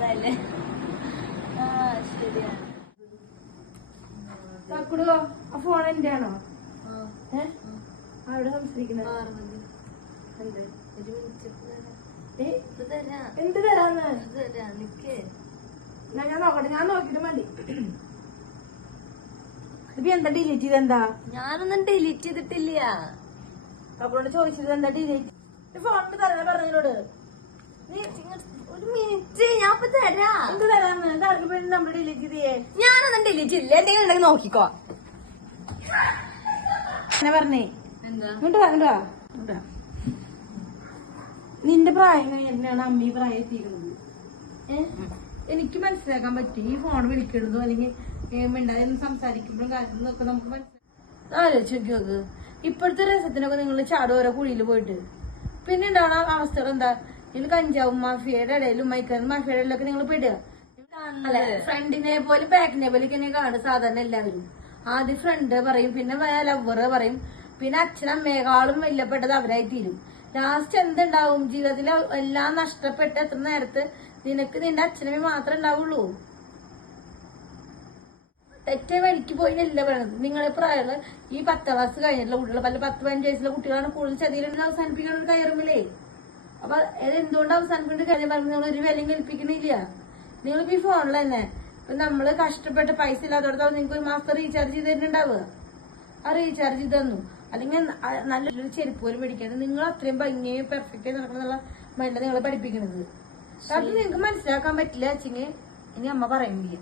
നല്ലതല്ലേ. ആ ശരിയാണ്. തക്കുടോ ആ ഫോൺ എന്റെ ആണോ? അവിടെ സംസാരിക്കുന്നത് എന്ത് എന്ത് തരാന്ന് ഞാൻ നോക്കട്ടെ. ഞാൻ നോക്കിട്ട് മതി. ഇപ്പൊ എന്താ ഡിലീറ്റ് ചെയ്തെന്താ? ഞാനൊന്നും ഡിലീറ്റ് ചെയ്തിട്ടില്ല. അവളോട് ചോദിച്ചത് എന്താ ഡിലീറ്റ് ഫോണിന് തരാൻ പറഞ്ഞതിനോട്. ഒരു മിനിറ്റ് ഞാൻ ഇപ്പൊ തരാ. എന്ത് തരാന്ന്? താല്പര്യം നമ്മൾ ഡിലീറ്റ് ചെയ്തേ. ഞാനൊന്നും ഡിലീറ്റ് ഇല്ല. എന്തെങ്കിലും ഉണ്ടെങ്കിൽ നോക്കിക്കോ. അങ്ങനെ പറഞ്ഞേ. എന്താ നിന്റെ പ്രായം കഴിഞ്ഞിട്ടാണ് അമ്മ ഈ പ്രായം എത്തിക്കുന്നത്. എനിക്ക് മനസ്സിലാക്കാൻ പറ്റും. ഈ ഫോൺ വിളിക്കുന്നതോ അല്ലെങ്കിൽ മിണ്ടാതെ സംസാരിക്കുമ്പോഴും കാര്യങ്ങളൊക്കെ നമുക്ക് മനസ്സിലാക്കാം. ആലോചിച്ച് നോക്കി. ഇപ്പോഴത്തെ രസത്തിനൊക്കെ നിങ്ങൾ ചാടും ഓരോ കുഴിയിൽ പോയിട്ട്. പിന്നെ ഉണ്ടാവുന്ന അവസ്ഥകൾ എന്താ? നിങ്ങൾ കഞ്ചാവും മാഫിയയുടെ ഇടയിലും മൈക്കാനും മാഫിയയുടെ ഇടയിലൊക്കെ നിങ്ങൾ പെടുക. ഫ്രണ്ടിനെ പോലെ ബാക്കിനെ പോലെ തന്നെ കാണും സാധാരണ എല്ലാവരും. ആദ്യം ഫ്രണ്ട് പറയും, പിന്നെ ലവർ പറയും, പിന്നെ അച്ഛനമ്മയെക്കാളും വലിയപ്പെട്ടത് അവരായി തീരും. ലാസ്റ്റ് എന്തുണ്ടാവും? ജീവിതത്തിൽ എല്ലാം നഷ്ടപ്പെട്ട് എത്ര നേരത്ത് നിനക്ക് നിന്റെ അച്ഛനമ്മ മാത്രമേ ഉണ്ടാവുള്ളൂ. തെറ്റേ വഴിക്ക് പോയില്ല പറയുന്നത്. നിങ്ങളെ പ്രായമുള്ള ഈ 10ാം ക്ലാസ് കഴിഞ്ഞിട്ടുള്ള കുട്ടികൾ, പല 10-15 വയസ്സുള്ള കുട്ടികളാണ് കൂടുതൽ ചതിയിലുണ്ടെങ്കിൽ അവസാനിപ്പിക്കണം കയറുമ്പില്ലേ. അപ്പൊ എന്തുകൊണ്ട് അവസാനിപ്പിക്കേണ്ട കാര്യം പറയുമ്പോൾ നിങ്ങൾ ഒരു വിലയും കൽപ്പിക്കണില്ല. നിങ്ങളിപ്പോ ഈ ഫോണിൽ തന്നെ ഇപ്പൊ നമ്മള് കഷ്ടപ്പെട്ട് പൈസ ഇല്ലാത്തോടത്തോളം നിങ്ങൾക്ക് ഒരു മാസം റീചാർജ് ചെയ്ത് തരുന്നുണ്ടാവുക. ആ റീചാർജ് ചെയ്ത് തന്നു. അല്ലെങ്കിൽ നല്ലൊരു ചെരുപ്പ് പോലും മേടിക്കാണ്ട് നിങ്ങൾ അത്രയും ഭംഗിയും പെർഫെക്റ്റ് നടക്കണമെന്നുള്ള മൈൻഡിലാണ് നിങ്ങളെ പഠിപ്പിക്കുന്നത്. അത് നിങ്ങൾക്ക് മനസ്സിലാക്കാൻ പറ്റില്ല വെച്ചെങ്കിൽ ഇനി അമ്മ പറയുന്നില്ല.